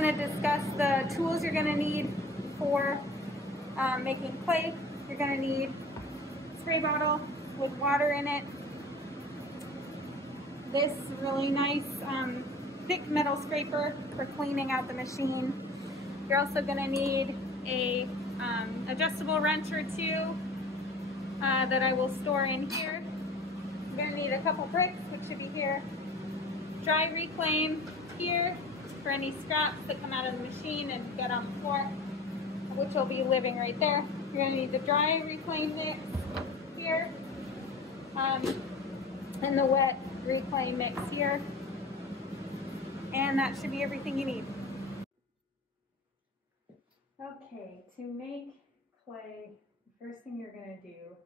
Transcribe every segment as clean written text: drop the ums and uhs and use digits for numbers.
going to discuss the tools you're going to need for making clay. You're going to need a spray bottle with water in it. This really nice thick metal scraper for cleaning out the machine. You're also going to need a adjustable wrench or two that I will store in here. You're going to need a couple bricks, which should be here. Dry reclaim here for any scraps that come out of the machine and get on the floor, which will be living right there. You're going to need the dry reclaim mix here, and the wet reclaim mix here. And that should be everything you need. Okay, to make clay, the first thing you're going to do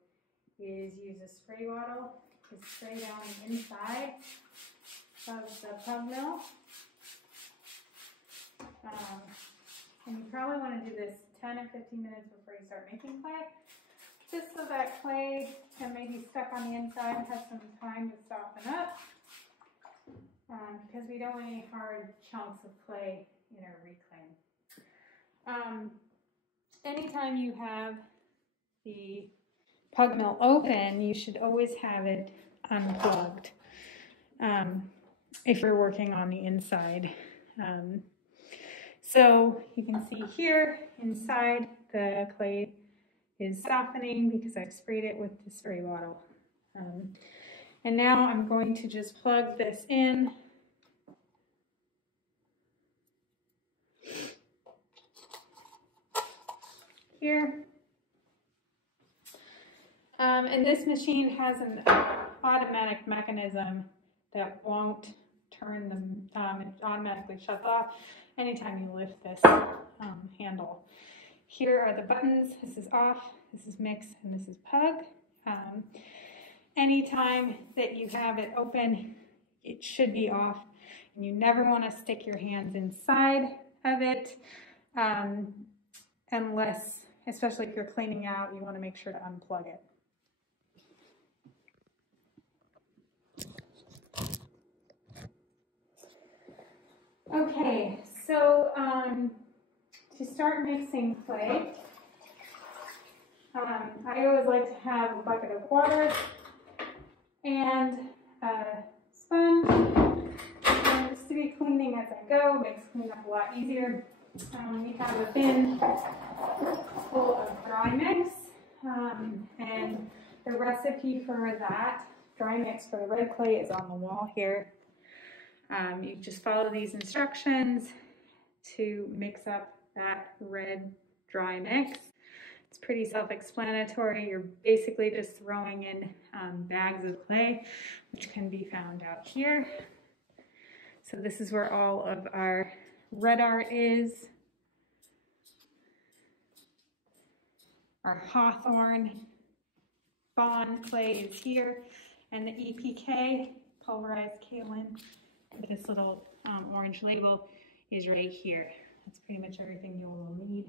is use a spray bottle to spray down the inside of the pug mill. And you probably want to do this 10 or 15 minutes before you start making clay, just so that clay can maybe stuck on the inside and have some time to soften up, because we don't want any hard chunks of clay in our reclaim. Anytime you have the pug mill open, you should always have it unplugged if you're working on the inside. So you can see here inside the clay is softening because I've sprayed it with the spray bottle. And now I'm going to just plug this in. Here. And this machine has an automatic mechanism that won't turn it automatically shuts off anytime you lift this handle. Here are the buttons. This is off, this is mix, and this is pug. Anytime that you have it open, it should be off, and you never want to stick your hands inside of it unless, especially if you're cleaning out, you want to make sure to unplug it. Okay, so to start mixing clay, I always like to have a bucket of water and a sponge, and just to be cleaning as I go makes cleanup a lot easier. We have a bin full of dry mix, and the recipe for that dry mix for the red clay is on the wall here. You just follow these instructions to mix up that red dry mix. It's pretty self-explanatory. You're basically just throwing in bags of clay, which can be found out here. So this is where all of our red art is. Our hawthorn fawn clay is here, and the EPK, pulverized kaolin, with this little orange label, is right here. That's pretty much everything you will need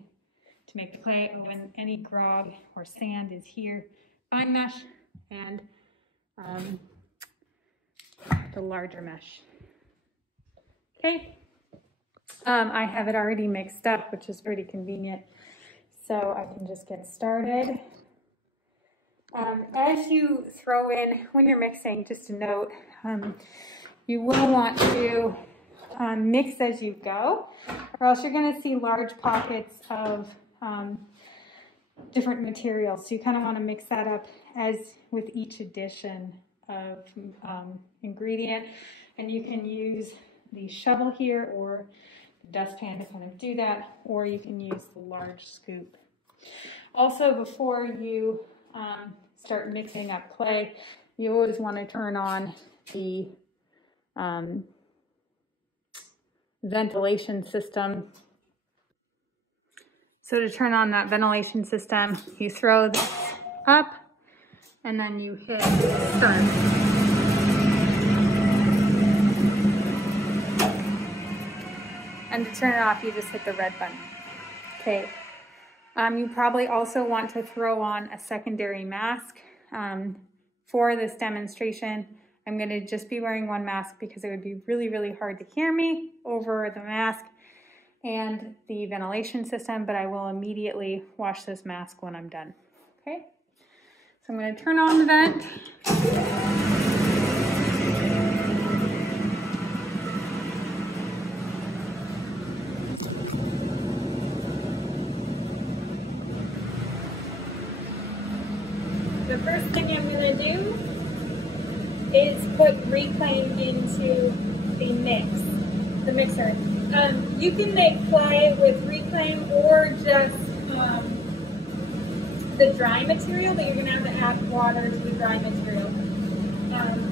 to make the clay. Oh, and any grog or sand is here. Fine mesh and the larger mesh. Okay, I have it already mixed up, which is pretty convenient, so I can just get started. As you throw in, when you're mixing, just a note, you will want to mix as you go, or else you're going to see large pockets of different materials. So you kind of want to mix that up as with each addition of ingredient. And you can use the shovel here or the dustpan to kind of do that, or you can use the large scoop. Also, before you start mixing up clay, you always want to turn on the ventilation system. So to turn on that ventilation system, you throw this up and then you hit start. And to turn it off, you just hit the red button. Okay. You probably also want to throw on a secondary mask. For this demonstration, I'm going to just be wearing one mask because it would be really, really hard to hear me over the mask. and the ventilation system, but I will immediately wash this mask when I'm done. Okay, so I'm going to turn on the vent. The first thing I'm going to do is put reclaim into the mixer. You can make clay with reclaim or just the dry material, but you're going to have to add water to the dry material.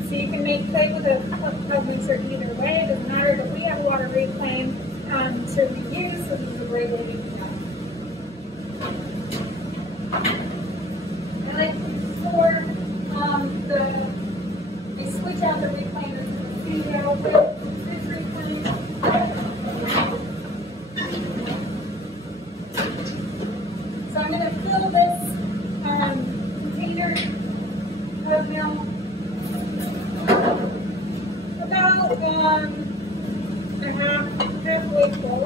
So you can make clay with a mixer either way, it doesn't matter, but we have water reclaim to reuse, so this is a great way to do that. I like to pour they switch out the reclaim into the studio with this reclaim. So I'm going to fill this container of milk about halfway full.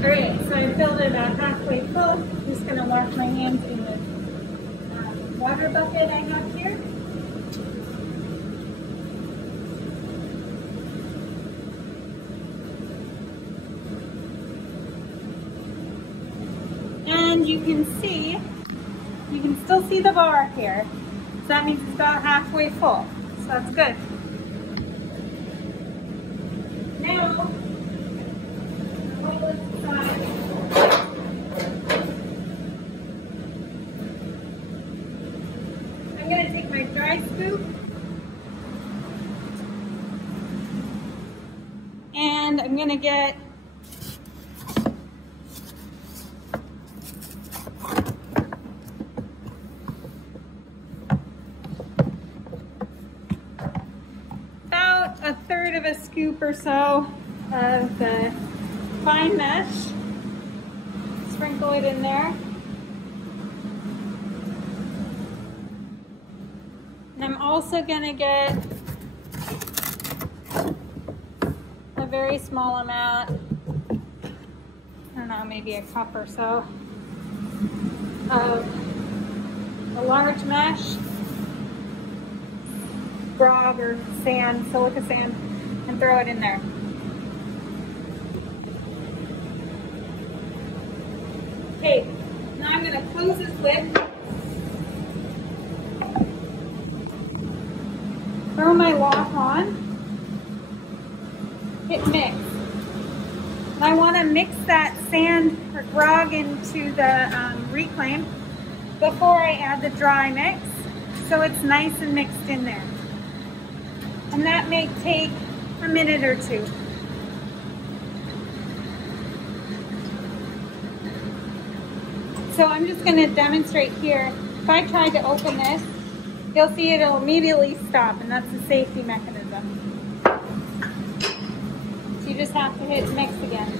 Alright, so I filled it about halfway full. I'm just going to wash my hands in the water bucket I have here. And you can still see the bar here. So that means it's about halfway full. So that's good. Now, I'm going to take my dry scoop and I'm going to get about a third of a scoop or so of the fine mesh. Sprinkle it in there. And I'm also going to get a very small amount, I don't know, maybe a cup or so, of a large mesh, grog or sand, silica sand, and throw it in there. Okay, now I'm going to close this lid, throw my lock on, hit mix. And I want to mix that sand or grog into the reclaim before I add the dry mix, so it's nice and mixed in there. And that may take a minute or two. So I'm just going to demonstrate here. If I try to open this, you'll see it'll immediately stop, and that's the safety mechanism. So you just have to hit mix again.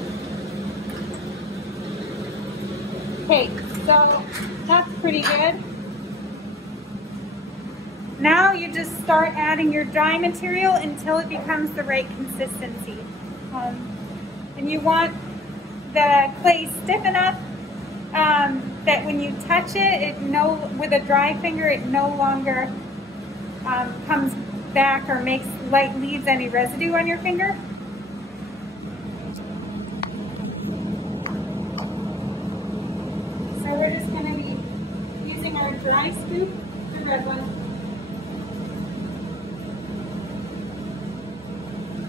Okay, so that's pretty good. Now you just start adding your dry material until it becomes the right consistency. And you want the clay stiff enough that when you touch it, with a dry finger, it no longer comes back or leaves any residue on your finger. So we're just going to be using our dry scoop, the red one.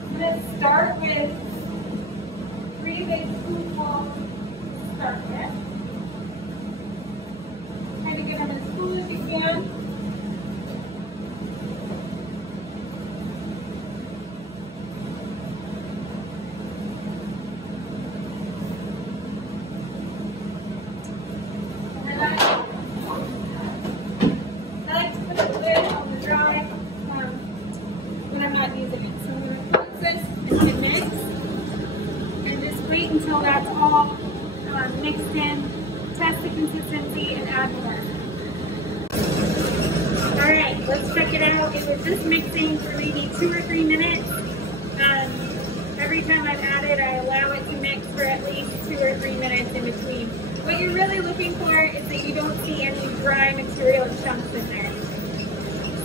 I'm going to start with 3 big spoonfuls to start with. Try to get them as full as you can. And I like to put the lid on the dry when I'm not using it. So I'm going to close this and hit mix. until that's all mixed in. Test the consistency and add more. Alright, let's check it out. It was just mixing for maybe 2 or 3 minutes. Every time I've added, I allow it to mix for at least 2 or 3 minutes in between. What you're really looking for is that you don't see any dry material chunks in there.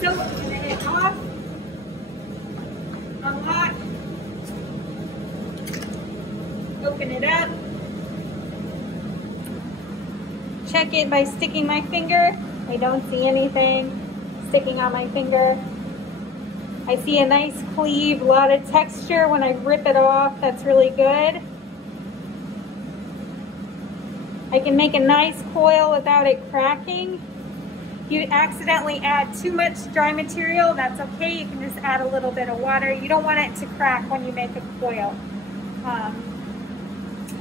So I'm going to hit off, unlock, open it up, check it by sticking my finger. I don't see anything sticking on my finger. I see a nice cleave, a lot of texture when I rip it off. That's really good. I can make a nice coil without it cracking. If you accidentally add too much dry material, that's okay. You can just add a little bit of water. You don't want it to crack when you make a coil.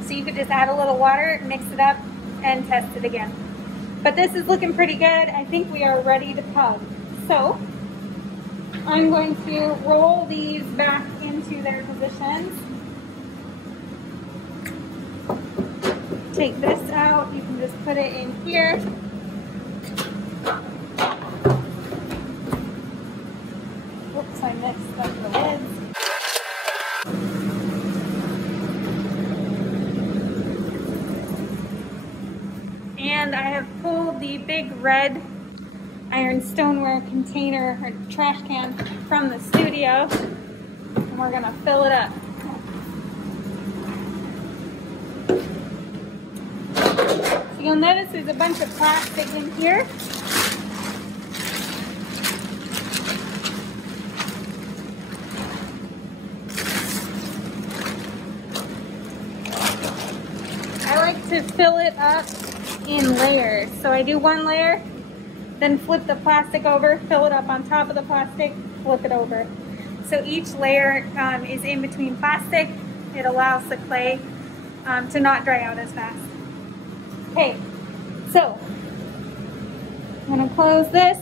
So you could just add a little water, mix it up, and test it again. But this is looking pretty good. I think we are ready to pug. So I'm going to roll these back into their positions. Take this out. You can just put it in here. Oops, I mixed up the lids. And I have pulled the big red iron stoneware container or trash can from the studio, and we're gonna fill it up. So you'll notice there's a bunch of plastic in here. I like to fill it up in layers. So I do one layer, then flip the plastic over, fill it up on top of the plastic, flip it over. So each layer is in between plastic. It allows the clay to not dry out as fast. Okay, so I'm gonna close this,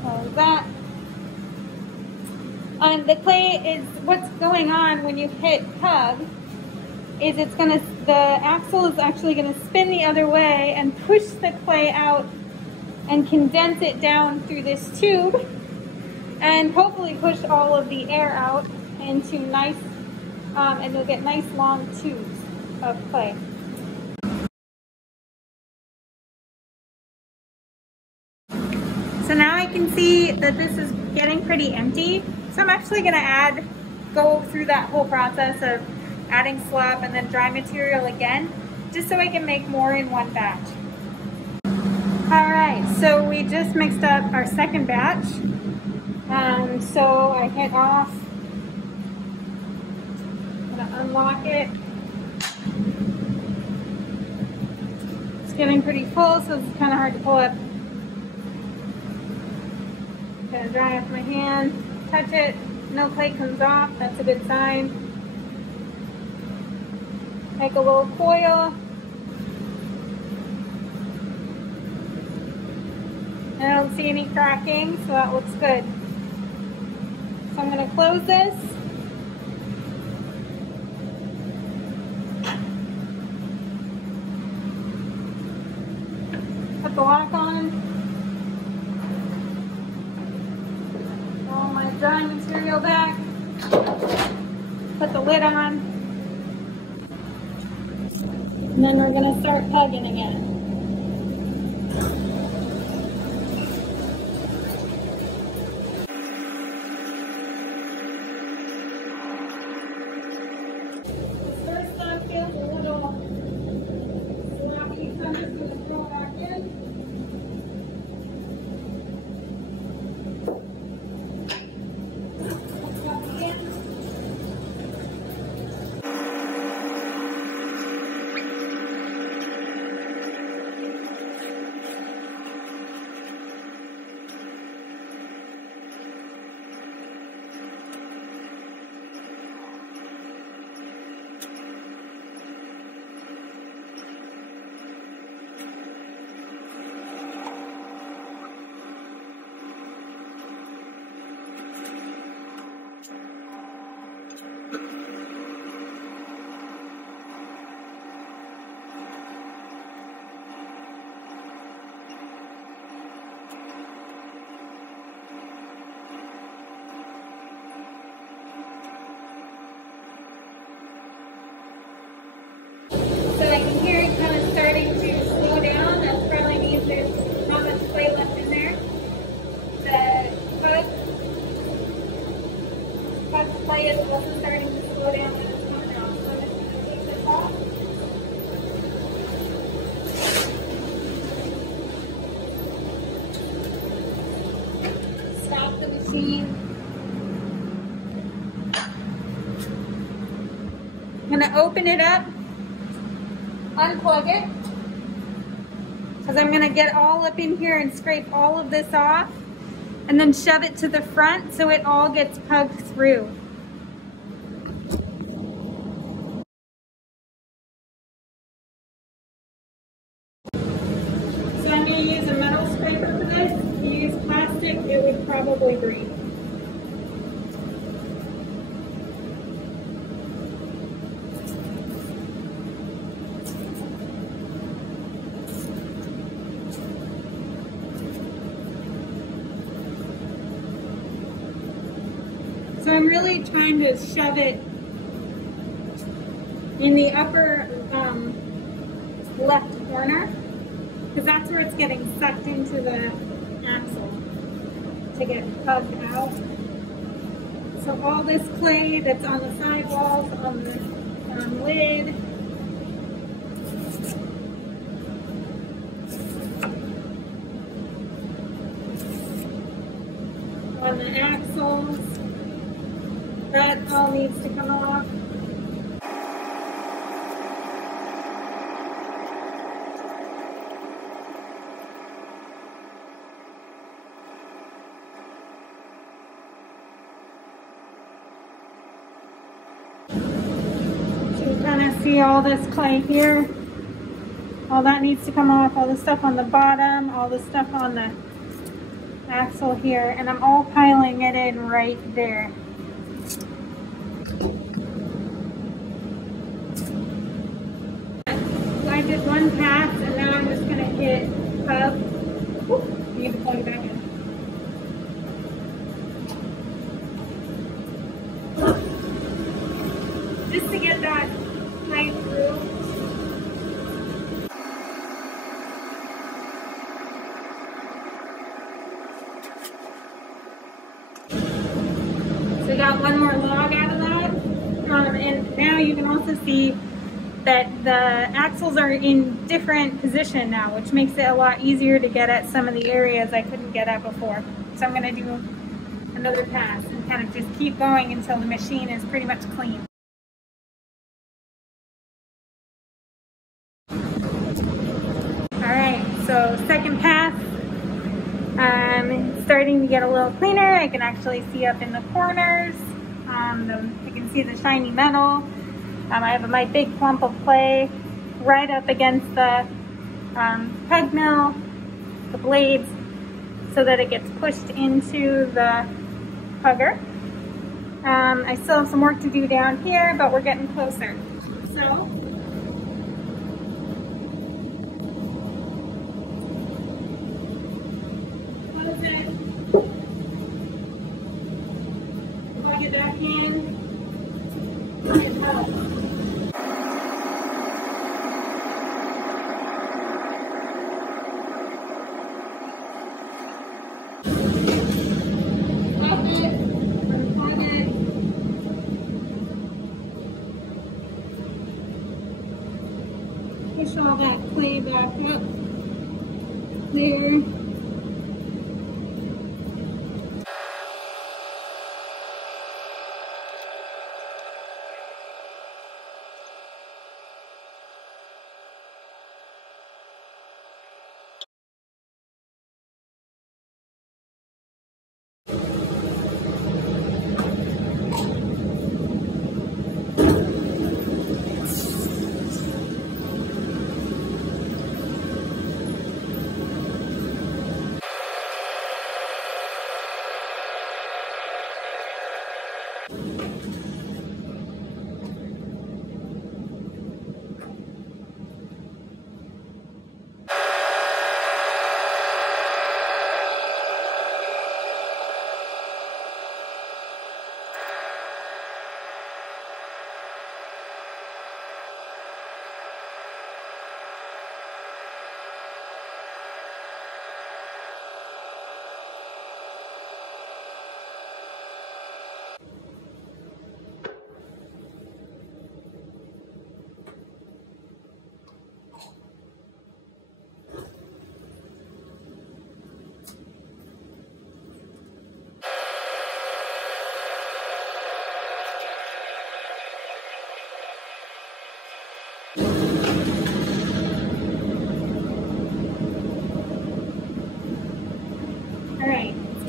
close that. The clay is, what's going on when you hit hub is the axle is actually gonna spin the other way and push the clay out and condense it down through this tube and hopefully push all of the air out into nice, and you'll get nice long tubes of clay. So now I can see that this is getting pretty empty. So I'm actually gonna go through that whole process of adding slop and then dry material again, just so I can make more in one batch. All right, so we just mixed up our second batch. So I hit off, I'm gonna unlock it. It's getting pretty full, so it's kind of hard to pull up. I'm gonna dry off my hand, touch it, no clay comes off, that's a good sign. Make a little coil. I don't see any cracking, so that looks good. So I'm going to close this. Put the lock on. Roll my dry material back. Put the lid on. And then we're going to start pugging again. This first stuff feels a little sloppy, so I'm just going to throw it back in. play is also starting to slow down in its phone now. So I'm just going to take this off. Stop the machine. I'm going to open it up, unplug it, because I'm going to get all up in here and scrape all of this off, and then shove it to the front so it all gets pugged through. So I'm going to use a metal scraper for this. If you use plastic, it would probably break. So I'm really trying to shove it in the upper left corner, because that's where it's getting sucked into the axle to get pugged out. So all this clay that's on the sidewalls, on the lid, on the axles, that all needs to come off. So you kind of see all this clay here. All that needs to come off, all the stuff on the bottom, all the stuff on the axle here, and I'm all piling it in right there. I did one pass, and now I'm just going to hit hub. You need to plug it back in. Just to get that tight through. So we got one more log out of that. And now you can also see that the axles are in different position now, which makes it a lot easier to get at some of the areas I couldn't get at before. So I'm going to do another pass and kind of just keep going until the machine is pretty much clean. Alright, so second pass. It's starting to get a little cleaner. I can actually see up in the corners. I can see the shiny metal. I have my big clump of clay right up against the peg mill, the blades, so that it gets pushed into the pugger. I still have some work to do down here, but we're getting closer. So, close it, plug it back in, plug it up. Push all that clay back up, clear.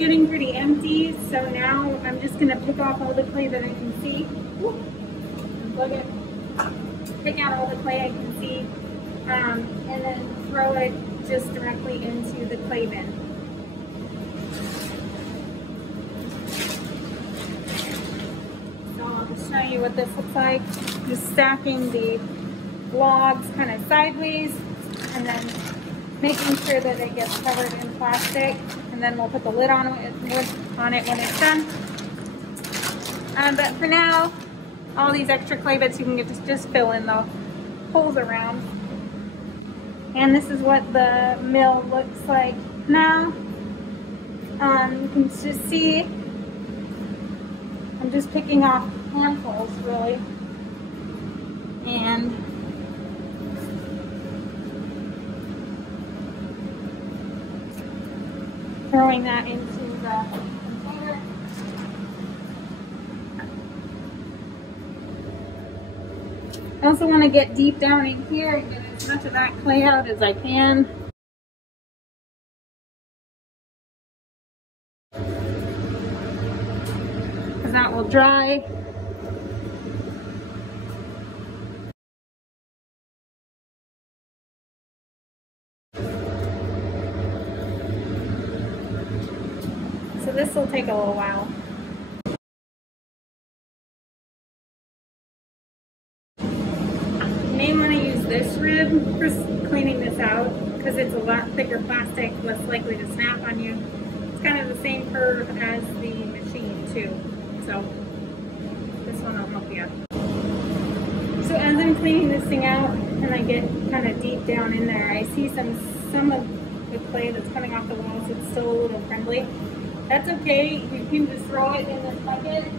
getting pretty empty, so now I'm just going to pick off all the clay that I can see. Pick out all the clay I can see, and then throw it just directly into the clay bin. So I'll just show you what this looks like. Just stacking the logs kind of sideways, and then making sure that it gets covered in plastic, and then we'll put the lid on it when it's done. But for now, all these extra clay bits you can just fill in the holes around. And this is what the mill looks like now. You can just see I'm just picking off handfuls really, and throwing that into the container. I also want to get deep down in here and get as much of that clay out as I can. Because that will dry. So this will take a little while. You may want to use this rib for cleaning this out because it's a lot thicker plastic, less likely to snap on you. It's kind of the same curve as the machine too. So this one will help you. So as I'm cleaning this thing out and I get kind of deep down in there, I see some of the clay that's coming off the walls. It's still a little friendly. That's okay. You can just throw it in this bucket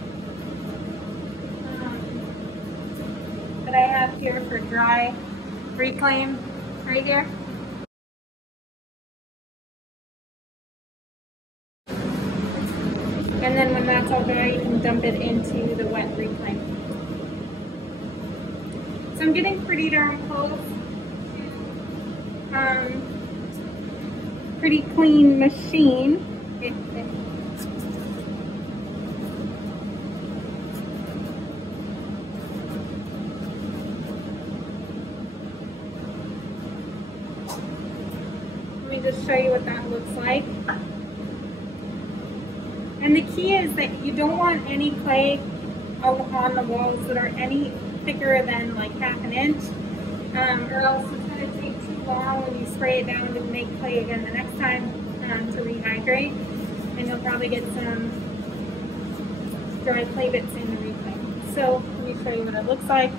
that I have here for dry reclaim right here. And then when that's all dry, you can dump it into the wet reclaim. So I'm getting pretty darn close to pretty clean machine. Let me just show you what that looks like. And the key is that you don't want any clay on the walls that are any thicker than like ½ an inch, or else it's going to take too long when you spray it down to make clay again the next time to rehydrate, and you'll probably get some dry clay bits in the reclaim. So let me show you what it looks like.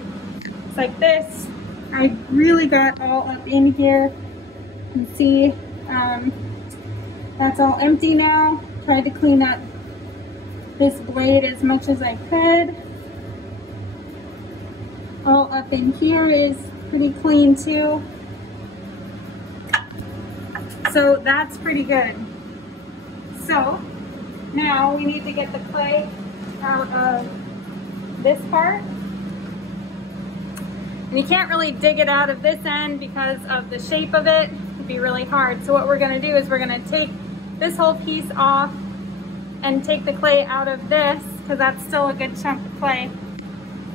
It's like this. I really got all up in here. You can see that's all empty now. Tried to clean up this blade as much as I could. All up in here is pretty clean too. So that's pretty good. So now we need to get the clay out of this part. And you can't really dig it out of this end because of the shape of it. It'd be really hard. So what we're going to do is we're going to take this whole piece off and take the clay out of this, because that's still a good chunk of clay,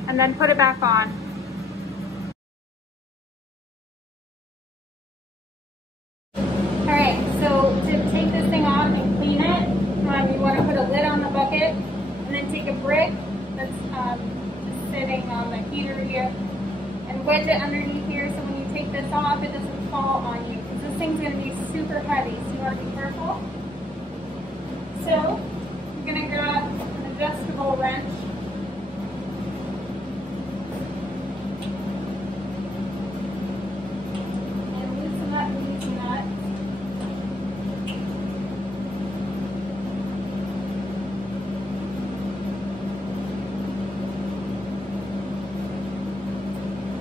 and then put it back on. Alright, so to take this thing off and clean it, you want to put a lid on the bucket, and then take a brick that's sitting on the heater here, and wedge it underneath here so when you take this off, it doesn't fall on you, because this thing's going to be super heavy, so you want to be careful. So, I'm going to grab an adjustable wrench. And loosen that and loosen that.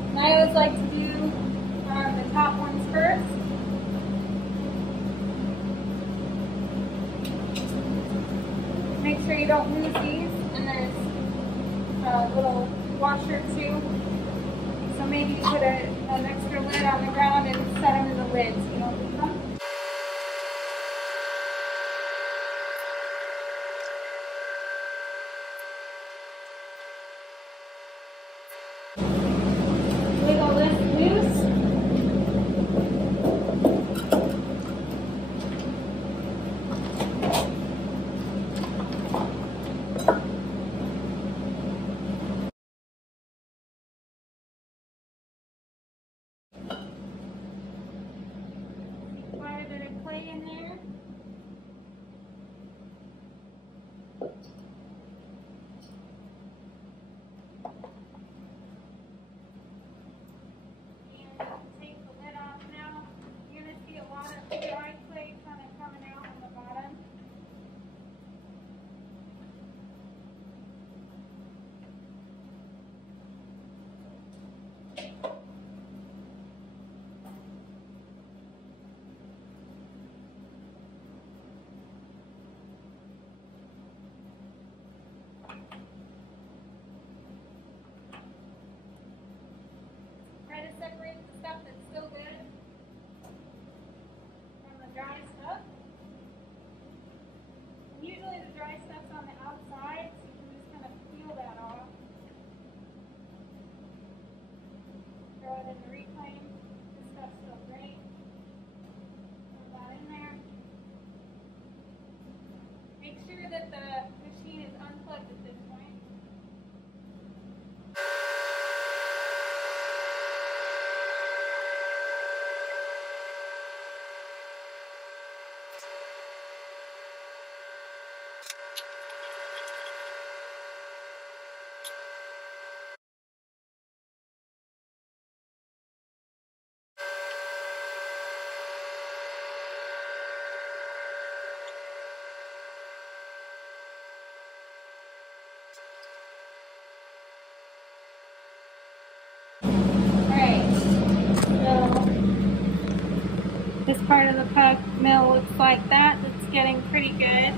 And I always like to do the top ones first. Make sure you don't lose these, and there's a little washer too. So maybe you put an extra lid on the ground and set them in the lid so you don't lose them. This part of the pug mill looks like that. It's getting pretty good.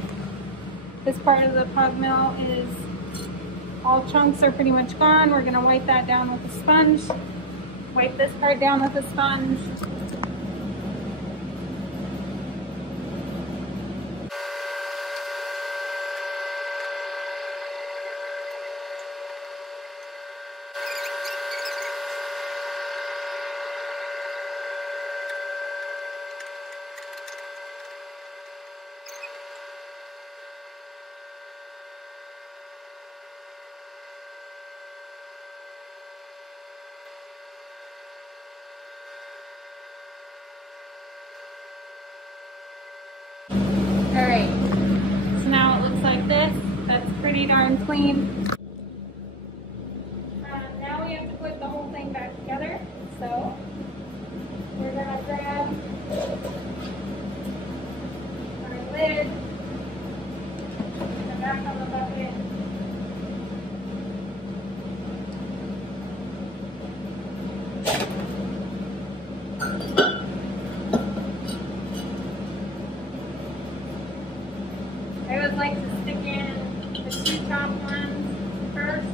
This part of the pug mill is, all chunks are pretty much gone. We're gonna wipe that down with a sponge. Wipe this part down with a sponge. Alright, so now it looks like this. That's pretty darn clean. Now we have to put the whole thing back together. So we're going to grab our lid, put it back on the bucket. I always like to stick in the two top ones first.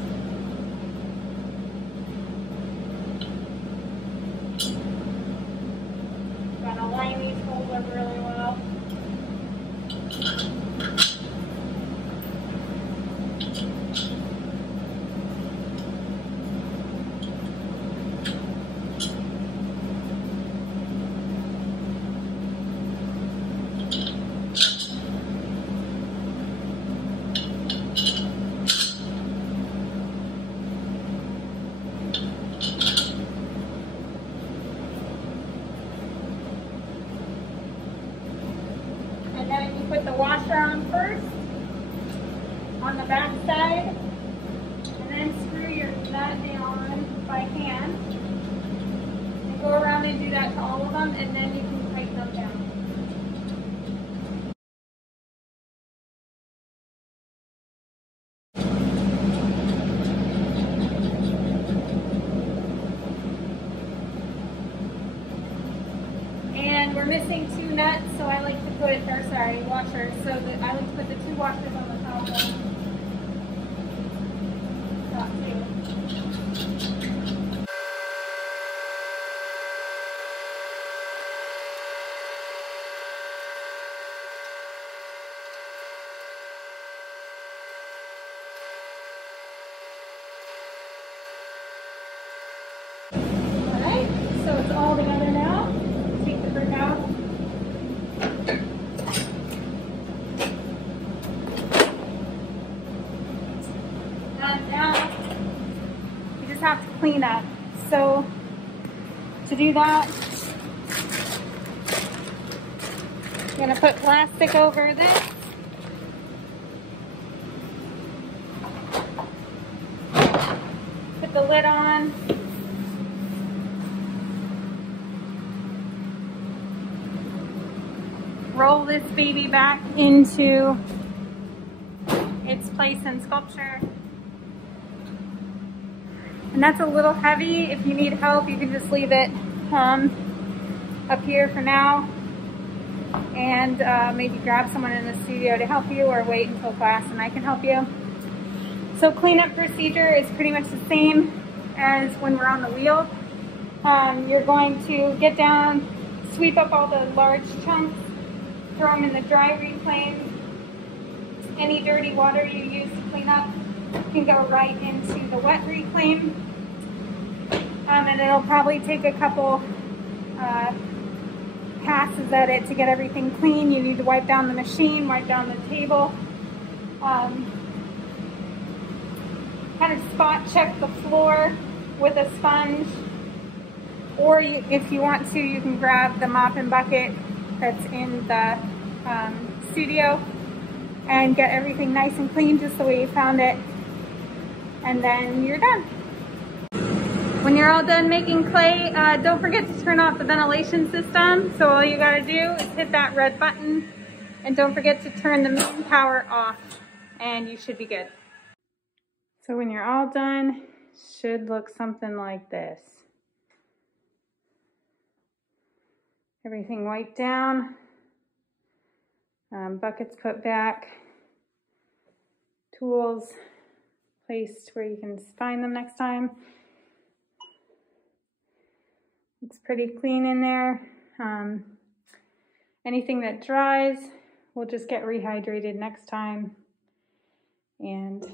Gotta line these holes up really well. And then you put the washer on first, on the back side, and then screw your nut on by hand. And go around and do that to all of them, and then you can tighten them down. And we're missing two nuts, so I like to put, or sorry, washers. So that I like to put the two washers on the top one. Top two. Alright, so it's all together now. Take the brick out. And now you just have to clean up. So to do that, I'm going to put plastic over this. Put the lid on. Roll this baby back into its place in sculpture. And that's a little heavy. If you need help, you can just leave it up here for now. And maybe grab someone in the studio to help you, or wait until class and I can help you. So cleanup procedure is pretty much the same as when we're on the wheel. You're going to get down, sweep up all the large chunks, throw them in the dry reclaim. Any dirty water you use to clean up can go right into the wet reclaim. And it'll probably take a couple passes at it to get everything clean. You need to wipe down the machine, wipe down the table. Kind of spot check the floor with a sponge. Or if you want to, you can grab the mop and bucket that's in the studio and get everything nice and clean just the way you found it, and then you're done. When you're all done making clay, don't forget to turn off the ventilation system. So all you gotta do is hit that red button, and don't forget to turn the main power off, and you should be good. So when you're all done, it should look something like this. Everything wiped down, buckets put back, tools placed where you can find them next time. It's pretty clean in there. Anything that dries will just get rehydrated next time, and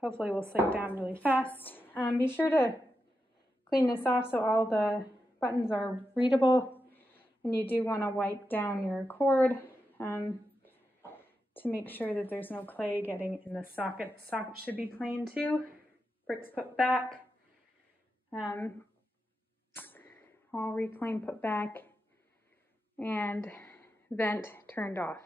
hopefully will slip down really fast. Be sure to clean this off so all the buttons are readable, and you do want to wipe down your cord to make sure that there's no clay getting in the socket. The socket should be clean too. Bricks put back, all reclaim put back, and vent turned off.